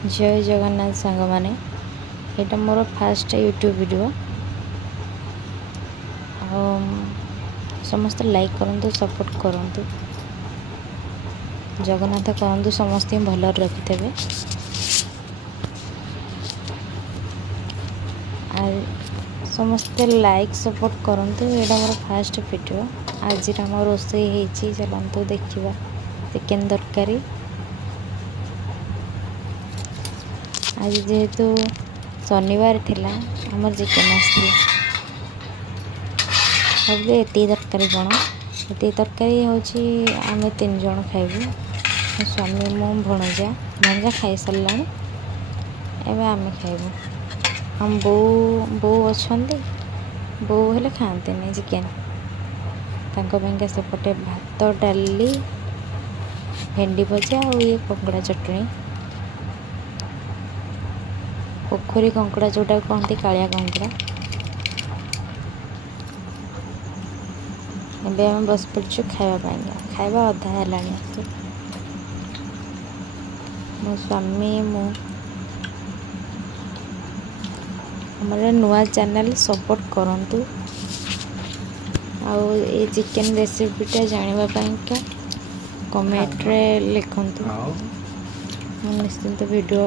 जय जगन्नाथ सांग माने यहाँ मोर फास्ट यूट्यूब वीडियो समस्त लाइक करूँ सपोर्ट करूँ जगन्नाथ कहतु समस्त भल रखिथे समस्ते लाइक सपोर्ट करूँ यहाँ मोर फास्ट वीडियो आज मोर रोसई होती चलतु देखा चिकेन तरकारी आज जेहेतु शनिवार थिला हमर चिकेन आसला भावे ये तरकारी कौन ये तरकारी हूँ आम 3 जन खाइबू मो स्वामी मो भणजा भणजा खाई सारा एवं आम खाइबू हम बो अच्छा बो हेले खाते नहीं चिकेन तांका सेपटे भात डाली भेंडी भजा और ये कंकड़ा चटनी पोखरी कंकड़ा जोटा कहते कालिया कंकड़ा एबे हम बस पड़छु खाइबा अधा है मो स्वामी मो हमारे नुआ चैनल सपोर्ट करंतु आउ ये चिकेन रेसिपीटा जानिबा पाइंका कमेंट रे लिखंतु निश्चिंत वीडियो